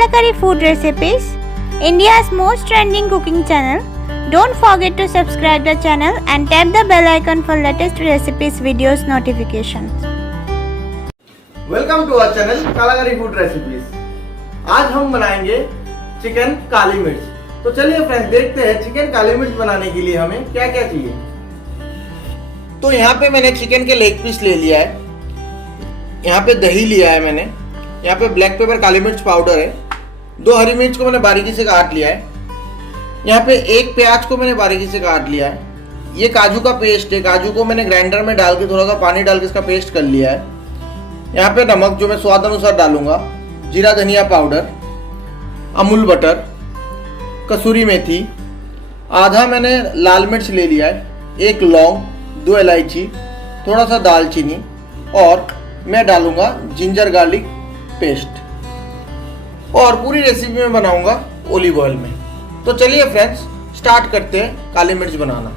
Kalakari Food Recipes, India's most trending cooking channel. Don't forget to subscribe the channel and tap the bell icon for latest recipes videos notifications. Welcome to our channel Kalagari food recipes. आज हम बनाएंगे chicken काली मिर्च। तो चलिए friends देखते हैं chicken काली मिर्च बनाने के लिए हमें क्या क्या चाहिए। तो यहाँ पे मैंने चिकन के लेग पीस ले लिया है, यहाँ पे दही लिया है मैंने, यहाँ पे ब्लैक पेपर काली मिर्च पाउडर है, 2 हरी मिर्च को मैंने बारीकी से काट लिया है, यहाँ पे 1 प्याज को मैंने बारीकी से काट लिया है, ये काजू का पेस्ट है, काजू को मैंने ग्राइंडर में डाल के थोड़ा सा पानी डाल के इसका पेस्ट कर लिया है। यहाँ पे नमक जो मैं स्वाद अनुसार डालूंगा, जीरा धनिया पाउडर, अमूल बटर, कसूरी मेथी, आधा मैंने लाल मिर्च ले लिया है, 1 लौंग, 2 इलायची, थोड़ा सा दालचीनी और मैं डालूंगा जिंजर गार्लिक पेस्ट और पूरी रेसिपी में बनाऊंगा ऑलिव ऑयल में। तो चलिए फ्रेंड्स स्टार्ट करते हैं काली मिर्च बनाना।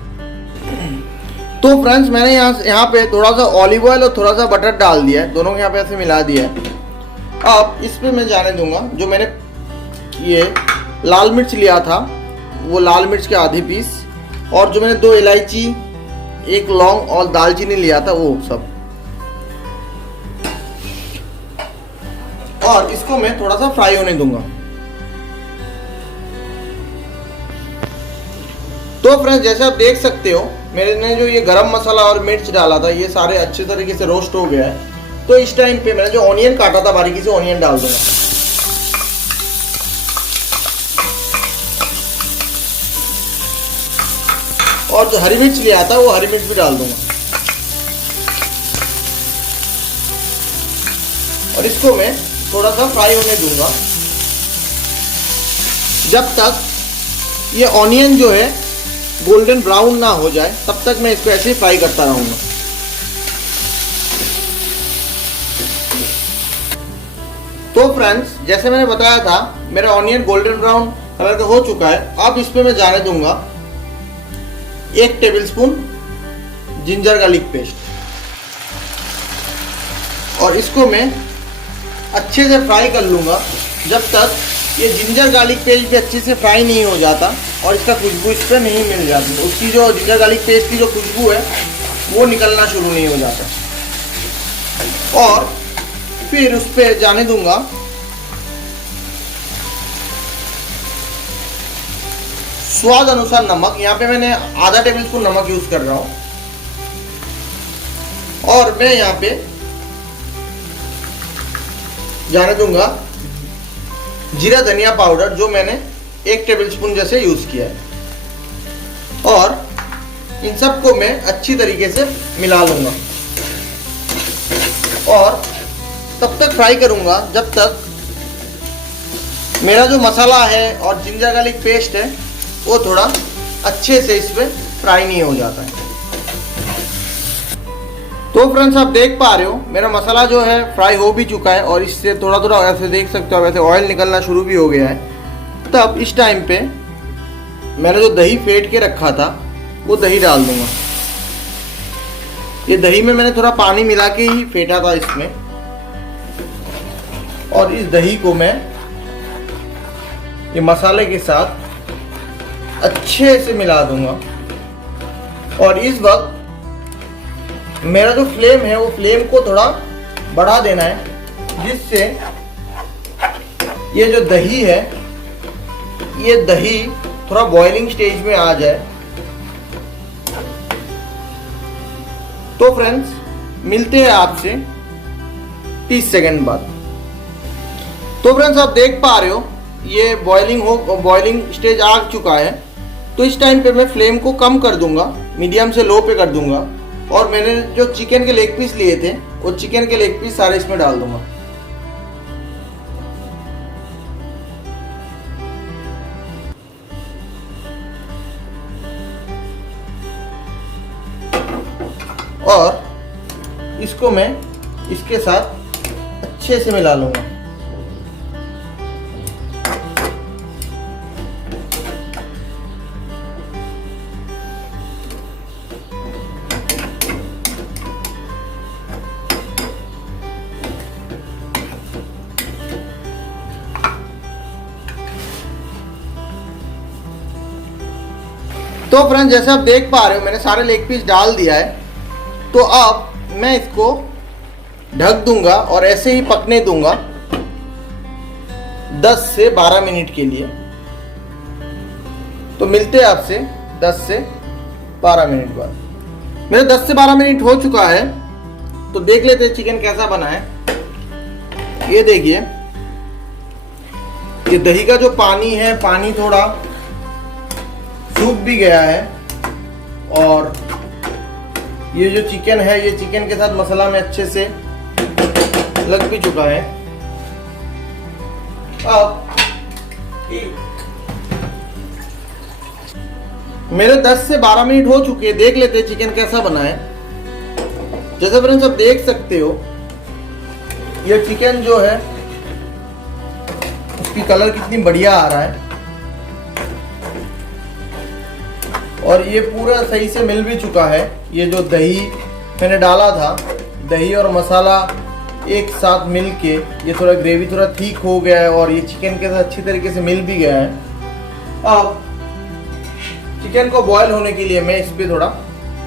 तो फ्रेंड्स मैंने यहाँ पे थोड़ा सा ऑलिव ऑयल और थोड़ा सा बटर डाल दिया है, दोनों को यहाँ पे ऐसे मिला दिया है। अब इस पे मैं जाने दूंगा जो मैंने ये लाल मिर्च लिया था, वो लाल मिर्च के आधे पीस और जो मैंने 2 इलायची, 1 लौंग और दालचीनी लिया था वो सब, और इसको मैं थोड़ा सा फ्राई होने दूंगा। तो फ्रेंड्स जैसे आप देख सकते हो मैंने जो ये गरम मसाला और मिर्च डाला था ये सारे अच्छे तरीके से रोस्ट हो गया है। तो इस टाइम पे मैंने जो ऑनियन काटा था बारीकी से ऑनियन डाल दूंगा और जो हरी मिर्च लिया था वो हरी मिर्च भी डाल दूंगा और इसको मैं थोड़ा सा फ्राई होने दूंगा जब तक ये ऑनियन जो है गोल्डन ब्राउन ना हो जाए, तब तक मैं इसको ऐसे ही फ्राई करता रहूंगा। तो फ्रेंड्स जैसे मैंने बताया था मेरा ऑनियन गोल्डन ब्राउन कलर का हो चुका है। अब इस पे मैं जाने दूंगा 1 टेबलस्पून जिंजर गार्लिक पेस्ट और इसको मैं अच्छे से फ्राई कर लूँगा जब तक ये जिंजर गार्लिक पेस्ट भी अच्छे से फ्राई नहीं हो जाता और इसका खुशबू इस पर नहीं मिल जाती। तो उसकी जो जिंजर गार्लिक पेस्ट की जो खुशबू है वो निकलना शुरू नहीं हो जाता। और फिर उस पर जाने दूंगा स्वाद अनुसार नमक। यहाँ पे मैंने आधा टेबलस्पून नमक यूज कर रहा हूँ और मैं यहाँ पे जाने दूंगा जीरा धनिया पाउडर जो मैंने 1 टेबलस्पून जैसे यूज किया है और इन सबको मैं अच्छी तरीके से मिला लूंगा और तब तक फ्राई करूंगा जब तक मेरा जो मसाला है और जिंजर गार्लिक पेस्ट है वो थोड़ा अच्छे से इसमें फ्राई नहीं हो जाता है। तो फ्रेंड्स आप देख पा रहे हो मेरा मसाला जो है फ्राई हो भी चुका है और इससे थोड़ा थोड़ा ऐसे देख सकते हो वैसे ऑयल निकलना शुरू भी हो गया है। तब इस टाइम पे मैंने जो दही फेंट के रखा था वो दही डाल दूंगा। ये दही में मैंने थोड़ा पानी मिला के ही फेंटा था इसमें और इस दही को मैं ये मसाले के साथ अच्छे से मिला दूंगा और इस वक्त मेरा जो फ्लेम है वो फ्लेम को थोड़ा बढ़ा देना है जिससे ये जो दही है ये दही थोड़ा बॉइलिंग स्टेज में आ जाए। तो फ्रेंड्स मिलते हैं आपसे 30 सेकंड बाद। तो फ्रेंड्स आप देख पा रहे हो ये बॉइलिंग स्टेज आ चुका है। तो इस टाइम पे मैं फ्लेम को कम कर दूंगा, मीडियम से लो पे कर दूंगा और मैंने जो चिकन के लेग पीस लिए थे वो चिकन के लेग पीस सारे इसमें डाल दूंगा। और इसको मैं इसके साथ अच्छे से मिला लूंगा। तो फ्रेंड्स जैसे आप देख पा रहे हो मैंने सारे लेग पीस डाल दिया है। तो अब मैं इसको ढक दूंगा और ऐसे ही पकने दूंगा 10 से 12 मिनट के लिए। तो मिलते हैं आपसे 10 से 12 मिनट बाद। मेरे 10 से 12 मिनट हो चुका है, तो देख लेते हैं चिकन कैसा बना है। ये देखिए, ये दही का जो पानी है, पानी थोड़ा सूख भी गया है और ये जो चिकन है ये चिकन के साथ मसाला में अच्छे से लग भी चुका है। अब मेरे 10 से 12 मिनट हो चुके हैं, देख लेते हैं चिकन कैसा बना है। जैसे फ्रेंड्स आप देख सकते हो ये चिकन जो है उसकी कलर कितनी बढ़िया आ रहा है और ये पूरा सही से मिल भी चुका है। ये जो दही मैंने डाला था, दही और मसाला एक साथ मिल के ये थोड़ा ग्रेवी थोड़ा ठीक हो गया है और ये चिकन के साथ अच्छी तरीके से मिल भी गया है। अब चिकन को बॉयल होने के लिए मैं इस पे थोड़ा,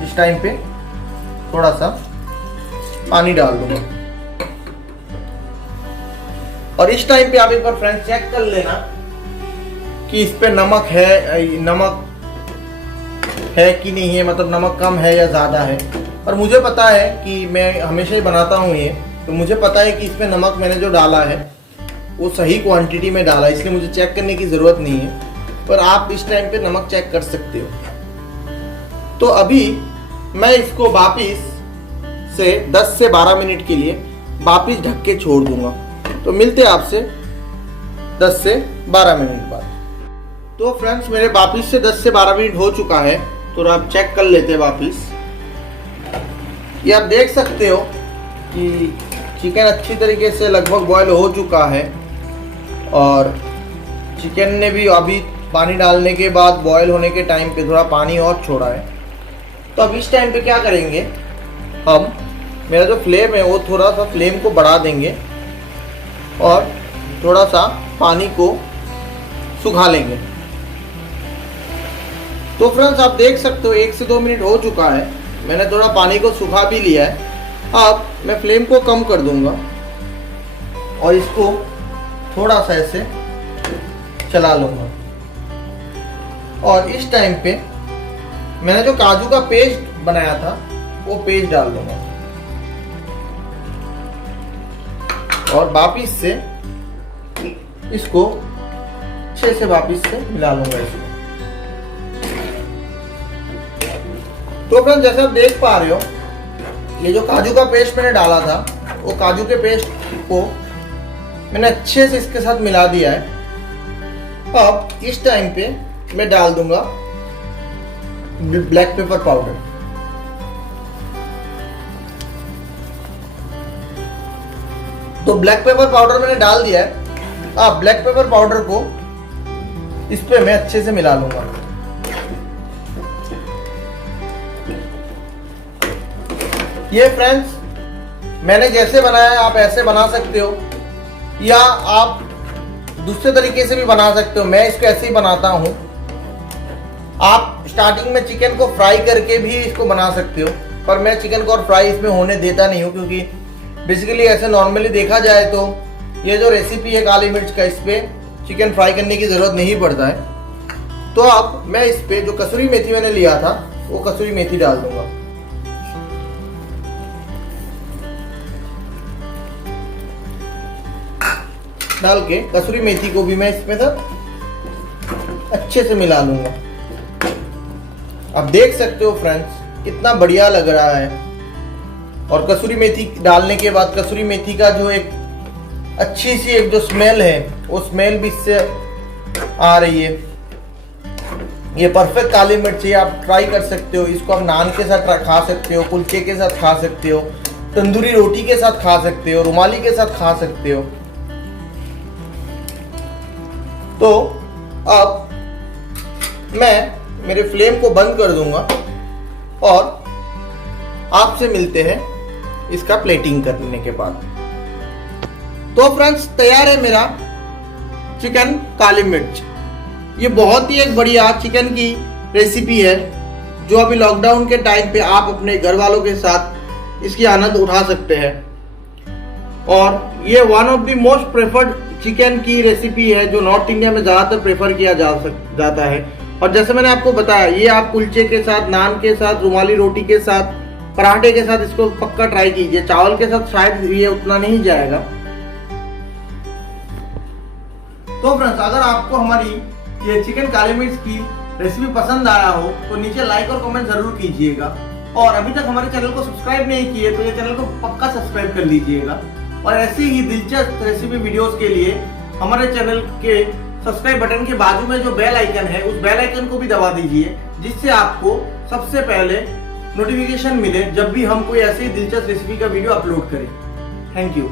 इस टाइम पे थोड़ा सा पानी डाल दूंगा और इस टाइम पे आप एक बार फ्रेंड्स चेक कर लेना कि इस पे नमक है कि नहीं है, मतलब नमक कम है या ज़्यादा है। और मुझे पता है कि मैं हमेशा ही बनाता हूँ ये, तो मुझे पता है कि इसमें नमक मैंने जो डाला है वो सही क्वांटिटी में डाला है, इसलिए मुझे चेक करने की ज़रूरत नहीं है। पर आप इस टाइम पे नमक चेक कर सकते हो। तो अभी मैं इसको वापिस से 10 से 12 मिनट के लिए वापिस ढक के छोड़ दूंगा। तो मिलते हैं आपसे 10 से 12 मिनट बाद। तो फ्रेंड्स मेरे वापिस से 10 से 12 मिनट हो चुका है, तो आप चेक कर लेते हैं वापिस। ये आप देख सकते हो कि चिकन अच्छी तरीके से लगभग बॉयल हो चुका है और चिकन ने भी अभी पानी डालने के बाद बॉयल होने के टाइम पे थोड़ा पानी और छोड़ा है। तो अब इस टाइम पे क्या करेंगे हम, मेरा जो फ्लेम है वो थोड़ा सा फ्लेम को बढ़ा देंगे और थोड़ा सा पानी को सुखा लेंगे। तो फ्रेंड्स आप देख सकते हो 1 से 2 मिनट हो चुका है, मैंने थोड़ा पानी को सुखा भी लिया है। अब मैं फ्लेम को कम कर दूंगा और इसको थोड़ा सा ऐसे चला लूंगा और इस टाइम पे मैंने जो काजू का पेस्ट बनाया था वो पेस्ट डाल दूंगा और वापिस से इसको अच्छे से वापिस से मिला लूंगा इसको। तो फ्रेंड्स जैसे आप देख पा रहे हो ये जो काजू का पेस्ट मैंने डाला था वो काजू के पेस्ट को मैंने अच्छे से इसके साथ मिला दिया है। अब इस टाइम पे मैं डाल दूंगा ब्लैक पेपर पाउडर। तो ब्लैक पेपर पाउडर मैंने डाल दिया है। अब ब्लैक पेपर पाउडर को इस पे मैं अच्छे से मिला लूंगा। ये फ्रेंड्स मैंने जैसे बनाया है आप ऐसे बना सकते हो या आप दूसरे तरीके से भी बना सकते हो। मैं इसको ऐसे ही बनाता हूं। आप स्टार्टिंग में चिकन को फ्राई करके भी इसको बना सकते हो, पर मैं चिकन को और फ्राई इसमें होने देता नहीं हूं क्योंकि बेसिकली ऐसे नॉर्मली देखा जाए तो ये जो रेसिपी है काली मिर्च का, इस पे चिकन फ्राई करने की ज़रूरत नहीं पड़ता है। तो अब मैं इस पे जो कसूरी मेथी मैंने लिया था वो कसूरी मेथी डाल दूंगा। डाल के कसूरी मेथी को भी मैं इसमें सब अच्छे से मिला लूंगा। अब देख सकते हो फ्रेंड्स कितना बढ़िया लग रहा है। और कसूरी मेथी डालने के बाद कसूरी मेथी का जो एक अच्छी सी एक जो स्मेल है वो स्मेल भी इससे आ रही है। ये परफेक्ट काली मिर्च है, आप ट्राई कर सकते हो। इसको आप नान के साथ खा सकते हो, कुलचे के साथ खा सकते हो, तंदूरी रोटी के साथ खा सकते हो, रुमाली के साथ खा सकते हो। तो अब मैं मेरे फ्लेम को बंद कर दूंगा और आपसे मिलते हैं इसका प्लेटिंग करने के बाद। तो फ्रेंड्स तैयार है मेरा चिकन काली मिर्च। ये बहुत ही एक बढ़िया चिकन की रेसिपी है जो अभी लॉकडाउन के टाइम पे आप अपने घर वालों के साथ इसकी आनंद उठा सकते हैं। और ये one of the most preferred chicken की रेसिपी है जो नॉर्थ इंडिया में ज़्यादातर प्रेफर किया जाता है। और जैसे मैंने आपको बताया, ये आप कुलचे के साथ, नान के साथ, रुमाली रोटी के साथ, पराठे के साथ इसको पक्का ट्राई कीजिए। चावल के साथ शायद ये उतना नहीं जाएगा। तो फ्रेंड्स, अगर आपको हमारी ये चिकन काली मिर्च की रेसिपी पसंद आया हो तो नीचे लाइक और कमेंट जरूर कीजिएगा। और अभी तक हमारे चैनल को सब्सक्राइब नहीं किए तो ये चैनल को पक्का सब्सक्राइब कर लीजिएगा। और ऐसी ही दिलचस्प रेसिपी वीडियोस के लिए हमारे चैनल के सब्सक्राइब बटन के बाजू में जो बेल आइकन है उस बेल आइकन को भी दबा दीजिए, जिससे आपको सबसे पहले नोटिफिकेशन मिले जब भी हम कोई ऐसी दिलचस्प रेसिपी का वीडियो अपलोड करें। Thank you.